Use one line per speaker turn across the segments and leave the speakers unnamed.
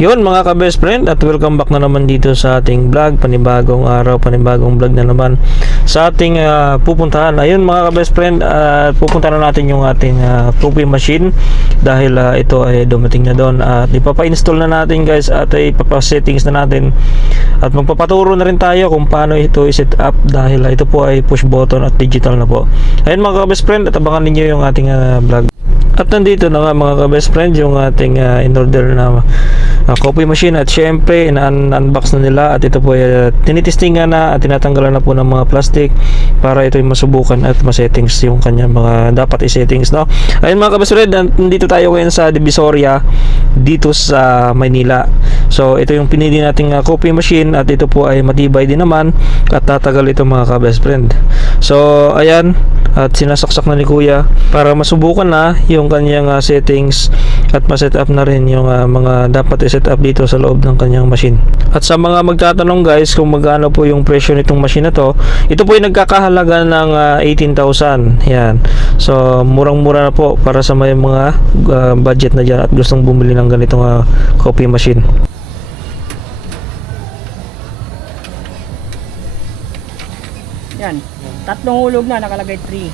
Yun mga ka-best friend at welcome back na naman dito sa ating vlog, panibagong araw, panibagong vlog na naman sa ating ah, pupuntahan. Ayun mga ka-best friend, at pupuntahan na natin yung ating uh, coffee machine dahil ah, ito ay dumating na doon at ipapa-install na natin guys at ipapa-settings na natin at magpapaturo na rin tayo kung paano ito i-set up dahil ah, ito po ay push button at digital na po. Ayun mga ka-best friend at abangan ninyo yung ating ah, vlog. At nandito na nga mga ka-best friend yung ating uh, in-order na uh, coffee machine at syempre in-unbox na nila at ito po uh, tinitestingan na at tinatanggalan na po ng mga plastic para ito ay masubukan at ma-settings yung kanyang mga dapat i-settings no. Ayun mga ka-best friend, nandito tayo ngayon sa Divisoria dito sa Maynila. So ito yung pinili nating uh, coffee machine at ito po ay matibay din naman at tatagal ito mga ka-best friend. So ayan at sinasaksak na ni Kuya para masubukan na yung kanyang uh, settings at ma-set up na rin yung uh, mga dapat i-set up dito sa loob ng kanyang machine. At sa mga magtatanong guys kung magkano po yung presyo nitong machine na to, ito po ay nagkakahalaga ng uh, 18,000. Yan. So murang-mura na po para sa may mga uh, budget na dyan at gustong bumili ng ganitong uh, coffee machine.
Yan. Tatlong hulog na, nakalagay 3.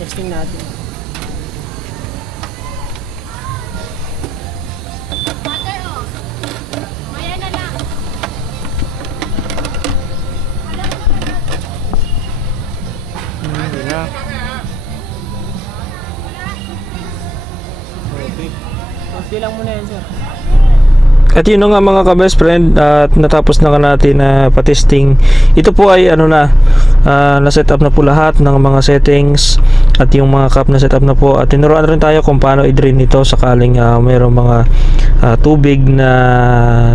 Testing natin.
At yun na nga mga ka-best friend at natapos na natin na pa-testing. Ito po ay ano na ah, na-set up na po lahat ng mga settings at yung mga cup na set up na po at tinuruan rin tayo kung paano i-drain ito sakaling uh, mayroong mga ah, tubig na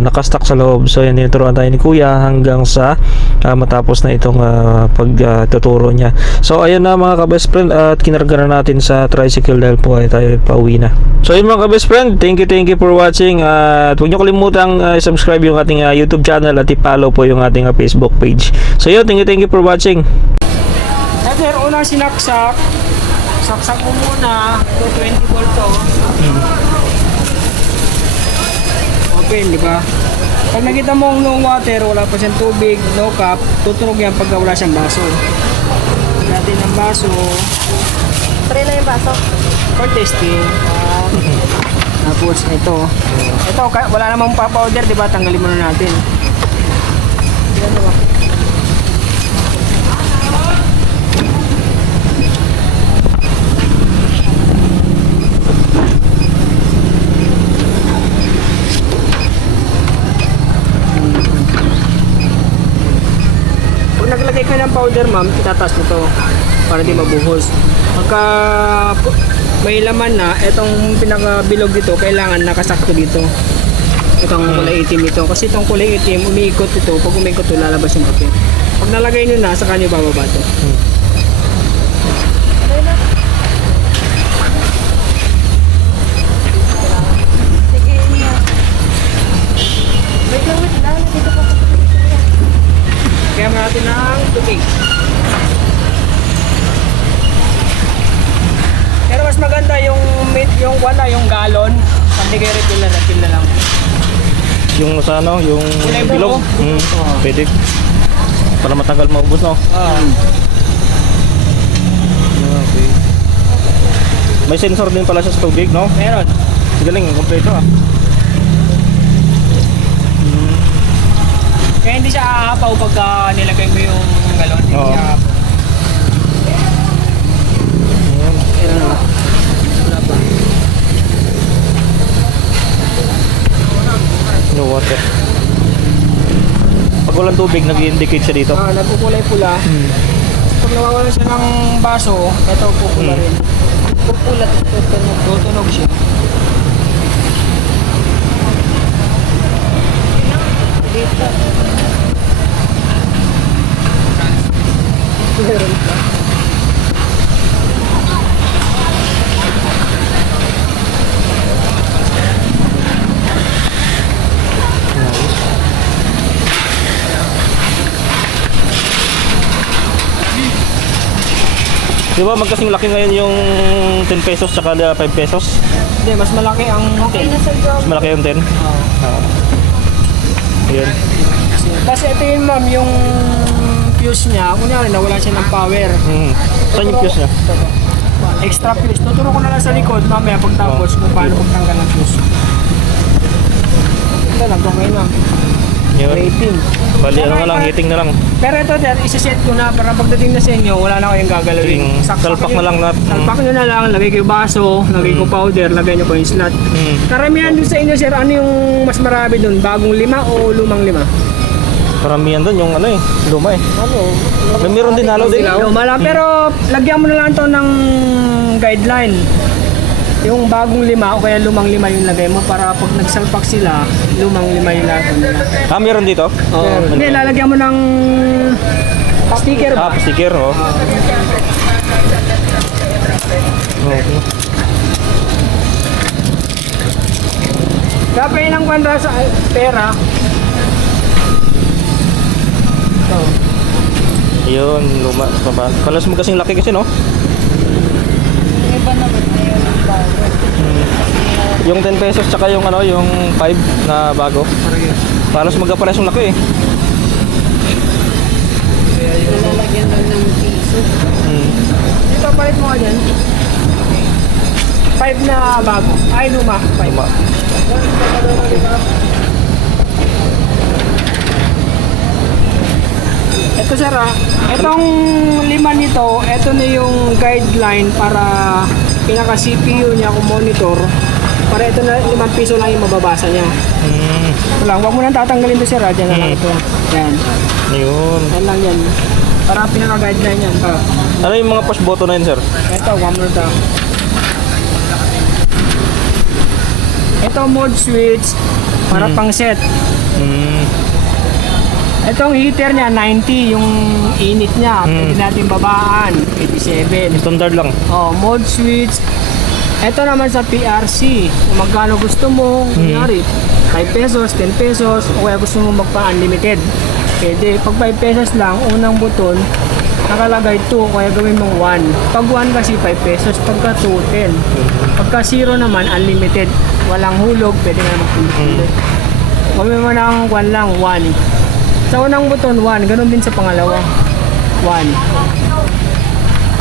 nakastock sa loob. So yan tinuruan tayo ni Kuya hanggang sa ah, matapos na itong ah, pagtuturo niya. So ayun na mga ka-best friend at kinarga na natin sa tricycle dahil po ay tayo pauwi na. So yun mga ka-best friend, thank you thank you for watching at huwag niyo kalimutang uh, subscribe yung ating uh, YouTube channel at i-follow po yung ating uh, Facebook page. So yun, thank you thank you for watching.
Sir, unang sinaksak. Saksak mo muna. Ito, 20 volt to. Open, di ba? Pag nakita mo ang no water, wala pa siyang tubig, no cup, tutunog yan pag wala siyang baso. Natin ang baso.
Try na yung baso.
For testing. Ah, Tapos ito. Ito, wala namang pa-powder, di ba? Tanggalin muna natin. Yan na naglagay ka ng powder, ma'am, itataas mo to para di mabuhos. Pagka may laman na, itong pinakabilog dito, kailangan nakasakto dito. Itong kulay itim ito. Kasi itong kulay itim, umiikot ito. Pag umiikot ito, lalabas yung kape. Pag nalagay nyo na, saka nyo bababa ito.
Sige, niya. Wait lang, wait lang. Dito pa.
Kaya mo natin tubig. Pero mas maganda yung yung wala yung galon. Hindi kayo refill na refill na lang.
Yung sa ano, yung
Kulay
bilog.
buko.
Mm,
Oo.
pwede. Para matagal maubos no.
Ah.
Okay. May sensor din pala siya sa tubig, no?
meron.
Galing, kompleto ah.
Kaya hindi siya aapaw pagka nilagay mo yung galon. Hindi
Oo.
siya aapaw. Wala pa.
No water. Pag walang tubig, nag-indicate siya dito.
Ah, nagkukulay pula. Pag nawawalan siya ng baso, ito pupula
Hmm.
rin. Pupulat, tutunog, tutunog siya. Meron pa.
Di ba magkasing laki ngayon yung 10 pesos tsaka 5 pesos?
Hindi, mas malaki ang
Okay na
hotel.
sa job.
Mas malaki yung 10. Oo. Yun.
Kasi ito yun ma'am, yung fuse niya, kunyari nawala siya ng power.
Hmm. Saan yung fuse niya?
Extra fuse. Tuturo ko na lang sa likod mamaya pagtapos kung paano magtanggal ng fuse. Ito lang, okay na.
Yun.
Rating.
Bali, ano nga lang, heating na lang.
Pero ito din, isa-set ko na para pagdating na sa inyo, wala na kayong gagalawin.
Heating. Salpak na lang lahat.
Salpak nyo na lang, lagay ko yung baso, lagay ko powder, lagay nyo po yung slot.
Hmm.
Karamihan dun sa inyo, sir, ano yung mas marami dun? Bagong lima o lumang lima?
Karamihan doon yung ano eh, luma eh.
Ano?
May meron din halo din.
Luma lang, pero lagyan mo na lang to ng guideline. Yung bagong lima o kaya lumang lima yung lagay mo para pag nagsalpak sila, lumang lima yung lagay nila.
Ah, meron dito?
Oh. Hindi, lalagyan mo ng sticker
Ah,
ba?
sticker oh. Okay.
Kapay ng kwanda sa pera. Ito.
Yun, luma. Kalas mo kasing laki kasi no?
Yung iba naman ngayon ang bago.
Yung 10 pesos tsaka yung ano, yung 5 na bago. Palos magkapares yung laki eh.
Nilalagyan lang ng piso.
Hmm.
Ito, palit mo dyan. Five na bago. Ay, luma. Five.
Luma.
Ito sir ah, itong lima nito, ito na yung guideline para pinaka CPU niya kung monitor. Para ito na 5 piso lang yung mababasa niya.
Hmm.
Ito lang, huwag mo nang tatanggalin to sir ah, dyan na lang
Hmm.
ito. Yan,
Yun.
yan lang yan. Para pinaka guideline yan. Ah,
Ano yung mga push button na yun, sir?
ito, one more down. Ito mode switch para pang set.
Hmm.
Itong heater niya 90 yung init niya. Pwede natin babaan 87.
Standard lang.
Oh, mode switch. Ito naman sa PRC. Kung magkano gusto mo, kunyari, 5 pesos, 10 pesos, o kaya gusto mo magpa-unlimited. Pwede. Pag 5 pesos lang, unang buton, nakalagay 2, kaya gawin mong 1. Pag 1 kasi 5 pesos, pagka 2, 10. Pagka 0 naman, unlimited. Walang hulog, pwede na magpindot. Gawin mo ng 1 lang, 1. Sa unang buton, 1. Ganun din sa pangalawa. 1.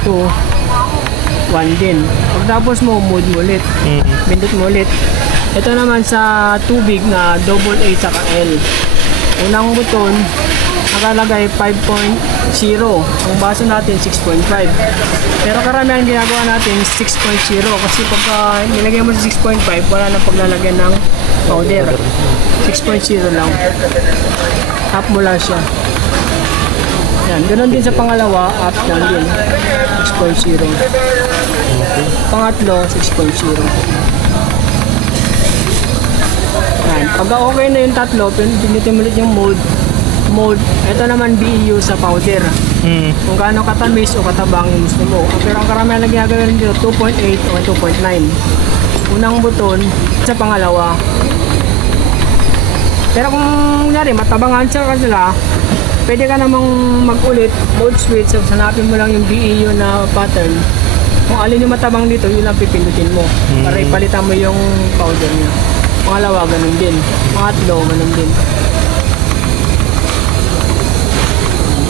2. 1 din. Pagtapos mo, mood mo ulit.
Hmm.
Pindot mo ulit. Ito naman sa tubig na double A saka L. Unang buton, nakalagay 5.0. Ang baso natin 6.5. Pero karamihan ginagawa natin 6.0 kasi pagka nilagay mo sa 6.5, wala nang paglalagyan ng powder. 6.0 lang. Up mo lang siya. Yan, ganun din sa pangalawa, up lang din. 6.0. Pangatlo, 6.0. Yan. Pagka okay na yung tatlo, pin- pinitin ulit yung mode. Mode, ito naman BEU sa powder.
Hmm.
Kung gaano katamis o katabang yung gusto mo. Pero ang karamihan na ginagawa dito, 2.8 o 2.9. Unang buton sa pangalawa. Pero kung kunyari, matabangan siya ka sila, pwede ka namang mag-ulit, mode switch, so hanapin mo lang yung BEU na pattern. Kung alin yung matabang dito, yun lang pipindutin mo. Para ipalitan mo yung powder niya. Pangalawa, ganun din. Pangatlo, ganun din.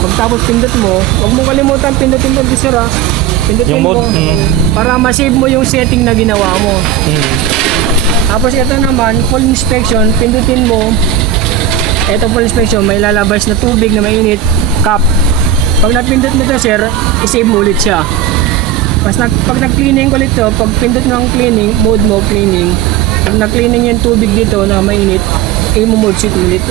Pagtapos pindot mo, huwag mo kalimutan pindutin mo di sir ah. Pindutin
Yung mode,
mo
mm.
para ma-save mo yung setting na ginawa mo.
Hmm.
Tapos ito naman, full inspection, pindutin mo. Ito full inspection, may lalabas na tubig na mainit, cup. Pag napindot mo to sir, isave mo ulit siya. Mas nag, pag nag-cleaning ulit to, pag pindot ang cleaning, mode mo cleaning, pag nag-cleaning yung tubig dito na mainit, i-mode sheet ulit.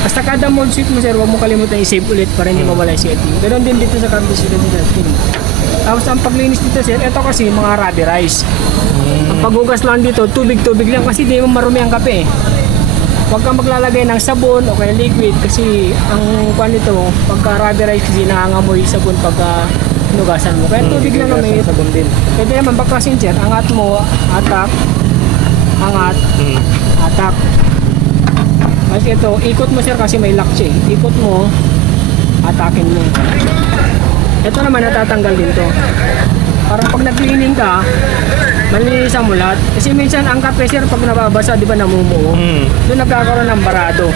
Basta kada mode sheet mo sir, huwag mo kalimutan i-save ulit para hindi mawala yung setting. Ganon din dito sa cartridge dito setting. Tapos ang paglinis dito sir, ito kasi mga rubberized. Ang paghugas lang dito, tubig-tubig lang kasi di mo marumi ang kape. Huwag kang maglalagay ng sabon o kaya liquid kasi ang kwan nito, pagka rubberized kasi nangangamoy sabon pagka hinugasan mo. Kaya tubig lang naman.
Sabon din.
Pwede naman baklasin sir, angat mo, atak, angat,
Hmm.
atak. Kasi ito, ikot mo sir kasi may lock siya eh. Ikot mo, atakin mo. Ito naman natatanggal din to. Para pag nag-cleaning ka, malinisan mo lahat. Kasi minsan ang kape sir, pag nababasa, di ba namumuo?
Hmm.
Doon nagkakaroon ng barado.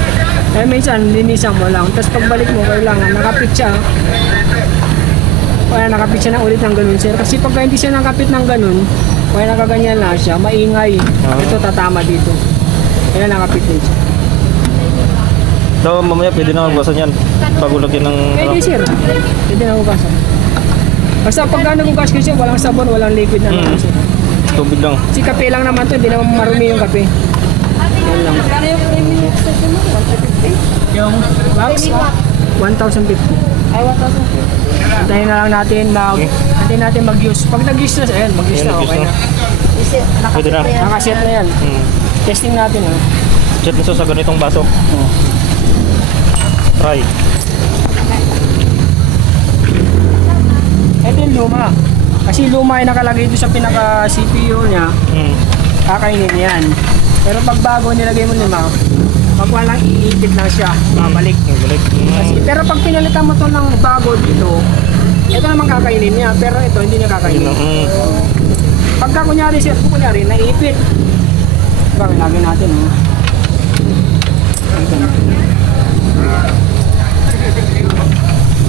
Eh minsan, linisan mo lang. Tapos pagbalik mo, kailangan nakapit siya. Kaya nakapit siya na ulit ng ganun sir. Kasi pag hindi siya nakapit ng ganun, kaya nakaganyan lang siya, maingay.
Ah.
Ito tatama dito. Kaya nakapit din siya.
Daw mamaya pwede na magbasan yan. Bago lagyan ng...
Pwede sir. Pwede na hugasan. Basta pag nagugas ko siya, walang sabon, walang liquid na
Mm.
naman sir.
Tubig lang.
Si kape lang naman to, hindi naman marumi yung kape. Yan lang.
Yung premium extension mo? 150?
Yung wax, 1,050.
Ay, 1,050.
Antayin na lang natin mag antayin natin mag-use. Pag nag-use na, ayan, mag-use na, okay
na.
na.
Pwede na.
na.
Nakaset na yan.
Hmm.
Testing natin ha.
Chat nito sa ganitong baso.
Oh.
Try.
Ito yung luma. Kasi luma ay nakalagay doon sa pinaka CPU niya,
Hmm.
kakainin yan. Pero pag bago nilagay mo lima, pag walang iipit lang siya, babalik.
Balik.
Kasi, pero pag pinalitan mo to ng bago dito, ito naman kakainin niya, pero ito hindi niya kakainin.
Hmm.
Pagka kunyari sir, kunyari naipit. Bakit lagyan natin oh. Ito.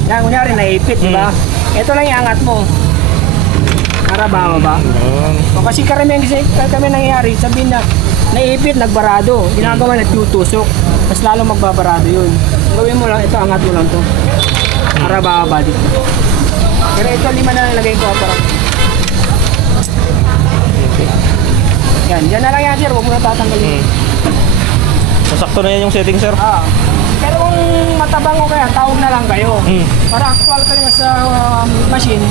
Yan, kunyari naipit, di ba? Ito lang iangat mo. Para ba ba?
Yan.
O kasi karamihan kasi kami nangyayari, sabihin na naipit, nagbarado. Ginagawa na tutusok. Mas lalo magbabarado yun. Gawin mo lang, ito angat mo lang to. Para bababa dito. Pero ito lima na nalagay ko para. Yan, yan na lang yan sir, huwag mo na tatanggalin.
Hmm. Masakto na yan yung setting, sir.
Ah. Pero kung matabang o kaya, tawag na lang kayo.
Hmm.
Para actual ka lang sa um, machine,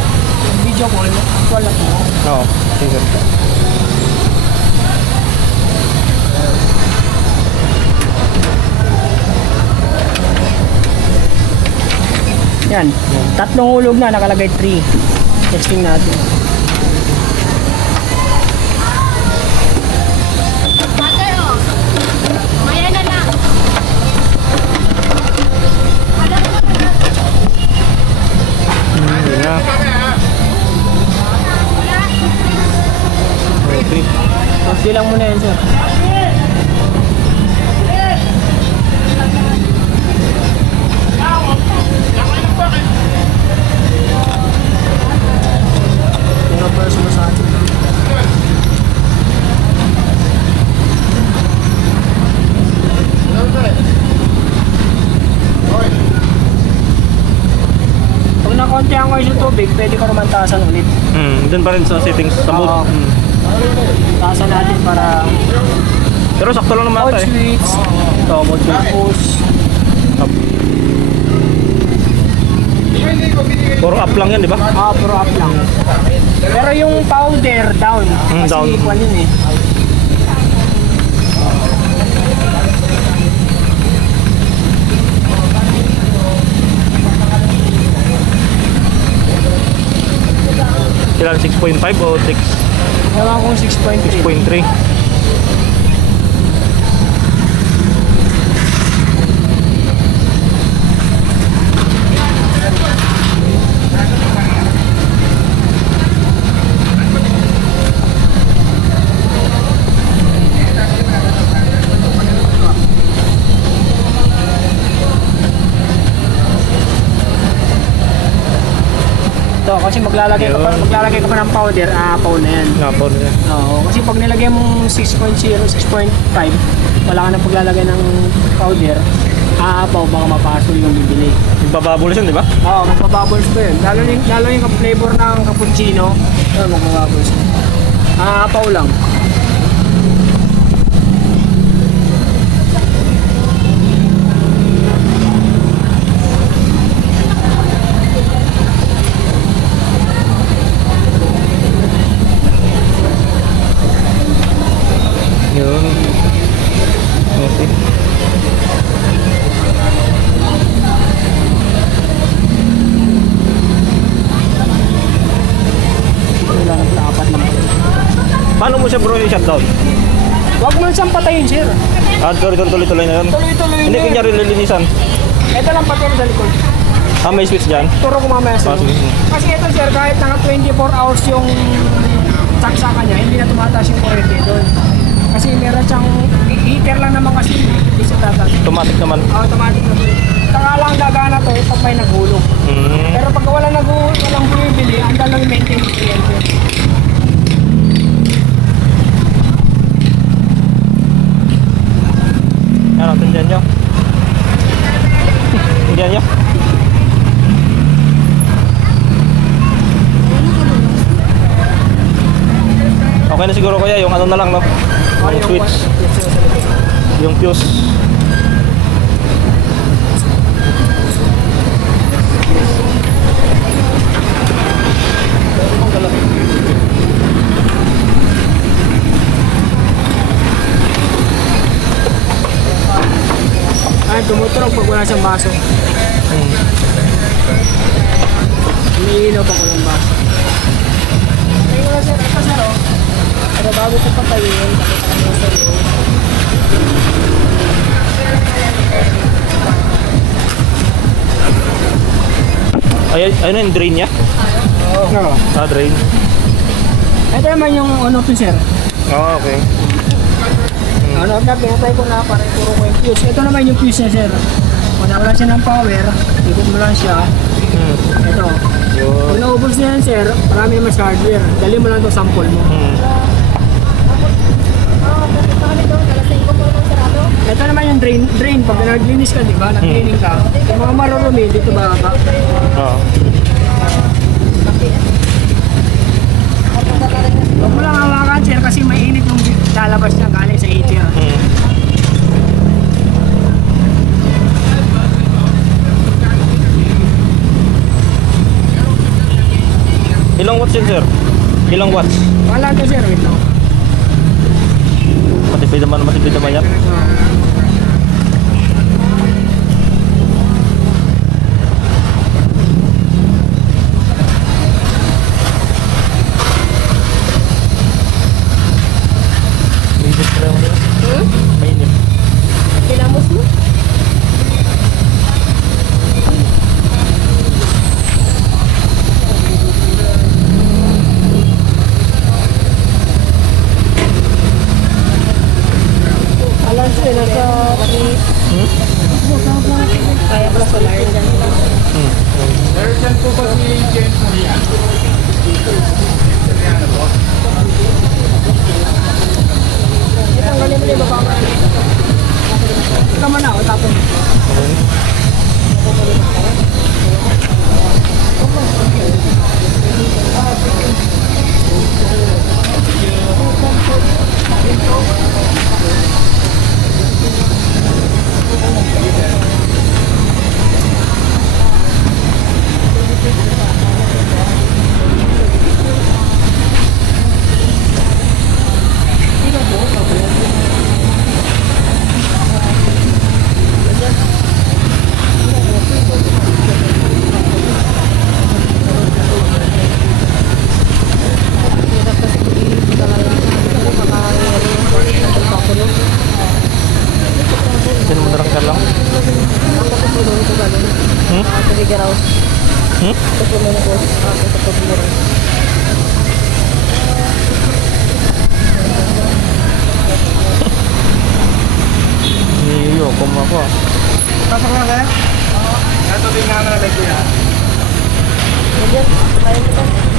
video call, actual na po.
Oo. Sige, sir.
Yan. Tatlong hulog na, nakalagay 3. Testing natin. Nakontihan ko yung tubig, pwede ko naman taasan ulit.
Hmm. Doon pa rin sa settings sa mode.
Oo.
Hmm.
Taasan natin para
Pero sakto lang naman
mode
ata eh.
switch. Ito, mode tapos
Puro up lang yan, di ba?
Ah, pro up lang. Pero yung powder down.
Mm,
kasi
down.
yun eh.
Kailan 6.5 o 6.3?
Ewan kong 6.3. Ito, kasi maglalagay ka pa,
Yun.
maglalagay ka pa ng powder, aapaw na yan.
Nga po nila.
Oo, kasi pag nilagay mong 6.0, 6.5, wala ka nang paglalagay ng powder, aapaw, baka mapasol yung bibili.
Magbababulas yun, di ba?
Oo, oh, magpabubbles pa yun. Lalo, yung- lalo yung flavor ng cappuccino, yun, magpabubbles. Aapaw lang.
Paano mo siya bro i-shutdown?
Huwag mo siyang patayin, sir.
Ah, tuloy-tuloy tuloy na yun.
Tuloy-tuloy
Hindi
yun.
kunyari lilinisan.
Ito lang patuloy sa likod.
Ah, may switch dyan?
Turo ko mamaya
Ah, sige.
Kasi ito sir, kahit naka 24 hours yung saksakan niya, hindi na tumataas yung kuryente doon. Kasi meron siyang heater lang naman kasi, hindi siya tataas.
Automatic naman.
Automatic na doon. Saka lang gagana to pag may naghulog.
Hmm.
Pero pag wala nag walang bumibili, ang lang yung kuryente.
Ano, tindihan nyo? Tindihan nyo? Okay na siguro kaya yung ano na lang no? Yung switch, yung fuse.
Ay, tumuturog pag wala siyang baso. Pero bago ko patayin, pakita ko sa iyo.
Ay, ayun na yung drain niya?
Oo.
Ah, drain.
Ito naman yung ano to sir.
Ah, okay.
Ano, na pinatay ko na para ituro ko yung fuse. Ito naman yung fuse niya sir. Kung nawala siya ng power, ikot mo lang siya.
Hmm.
Ito.
Yun.
Kung naubos na yan sir, marami naman sa hardware. Dali mo lang to sample mo.
Hmm.
Ito naman yung drain, drain pag naglinis ka, di ba? Nag-cleaning ka. Yung mga marurumi, dito ba ba?
Ah.
Huwag mo lang hawakan sir kasi mainit yung lalabas niya galing sa heater.
Hmm. Ilang watts yun, sir? Ilang watts?
Wala to sir, wait lang.
Matipid naman, matipid naman yan.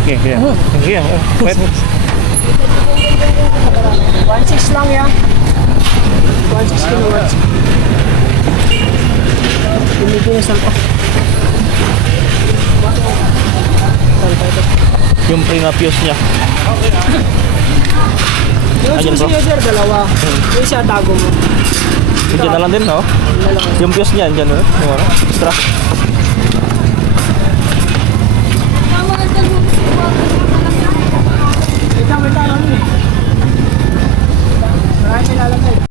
Okay. Sige, oh, wait.
1.6 lang yan. 1.6 kilowatts. Piniginis lang ko.
Yung pre na fuse niya.
Yung
Ayun
susi
po.
niya sir, dalawa. Yung isa, tago mo.
Diyan na lang din, no? Yung fuse niya, dyan, no? Yung ano, extra.